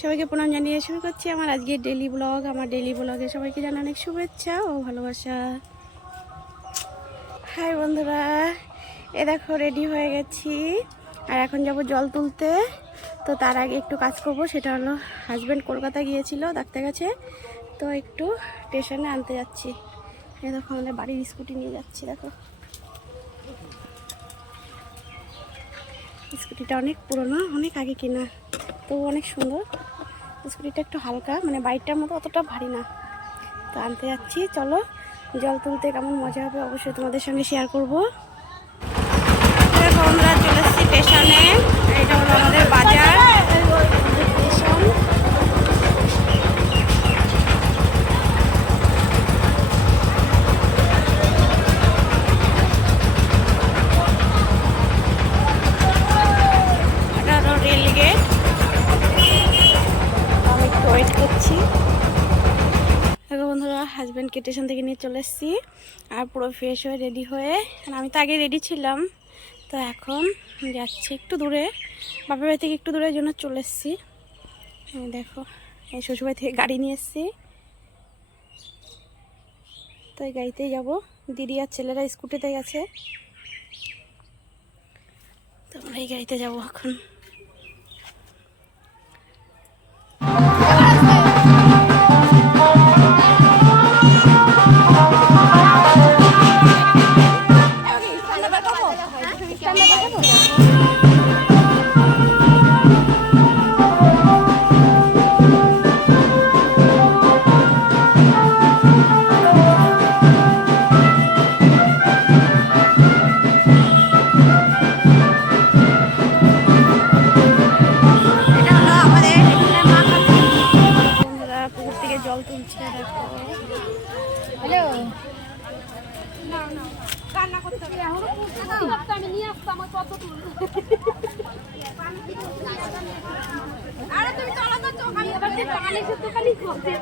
সবাইকে প্রণাম জানিয়ে শুরু করছি আমার আজকের ডেলি ব্লগ। আমার ডেলি ব্লগে সবাইকে জানাই অনেক শুভেচ্ছা ও ভালোবাসা। হাই বন্ধুরা, এ দেখো রেডি হয়ে গেছি আর এখন যাব জল তুলতে। তো তার আগে একটু কাজ করব, সেটা হলো হাজব্যান্ড কলকাতা গিয়েছিল ডাক্তার কাছে, তো একটু স্টেশনে আনতে যাচ্ছি। এই দেখো আমাদের বাড়ির স্কুটি নিয়ে যাচ্ছি। দেখো স্কুটিটা অনেক পুরনো, অনেক আগে কেনা, তো অনেক সুন্দর। স্কুটিটা একটু হালকা, মানে বাইকটার মতো অতটা ভারী না। তো আনতে যাচ্ছি, চলো জল তুলতে কেমন মজা হবে অবশ্যই তোমাদের সঙ্গে শেয়ার করবো। আমরা চলে এসেছি স্টেশনে, এটা হলো আমাদের বাজার স্টেশন। এটা হলো রেল গেট, আমি একটু ওয়েট করছি। বন্ধুরা হাজব্যান্ডকে স্টেশন থেকে নিয়ে চলে এসেছি আর পুরো ফ্রেশ হয়ে রেডি হয়ে, আমি তো আগে রেডি ছিলাম, তো এখন যাচ্ছি একটু দূরে, বাপের বাড়ি থেকে একটু দূরের জন্য চলে এসেছি। দেখো এই শ্বশুরবাড়ি থেকে গাড়ি নিয়ে এসেছি, তো এই গাড়িতেই যাবো। দিদি আর ছেলেরা স্কুটিতে গেছে, তো আমরা এই গাড়িতে যাবো এখন। জল তুলছে, দেখো হ্যালো কান্না করতে হবে। আমি নিয়ে আসতাম কত আরে তুমি চলো তো, চোখ আমি এবার যে পানি শুদ্ধ খালি খাবে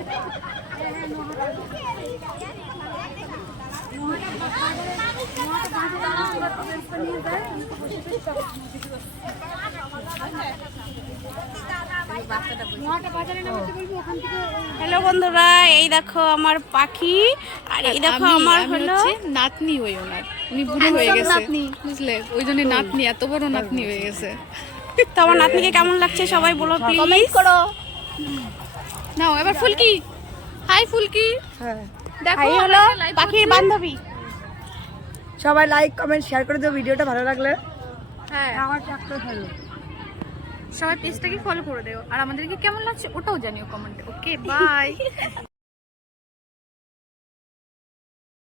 হ্যালো বন্ধুরা, এই দেখো আমার পাখি, আর এই দেখো আমার হলো নাতনি। ওই ওনার উনি বুড়ো হয়ে গেছে নাতনি, বুঝলে, ওই জন্য নাতনি, এত বড় নাতনি হয়ে গেছে। তো আমার নাতনিকে কেমন লাগছে সবাই বলো প্লিজ, কমেন্ট করো। নাও এবার ফুলকি, হাই ফুলকি। হ্যাঁ, দেখো এই হলো পাখির বান্ধবী। সবাই লাইক কমেন্ট শেয়ার করে দিও ভিডিওটা ভালো লাগলে। হ্যাঁ, আমার চাকরি ভালো। সবাই পেজটাকে ফলো করে দিও, আর আমাদেরকে কেমন লাগছে ওটাও জানিও কমেন্টে। ওকে, বাই।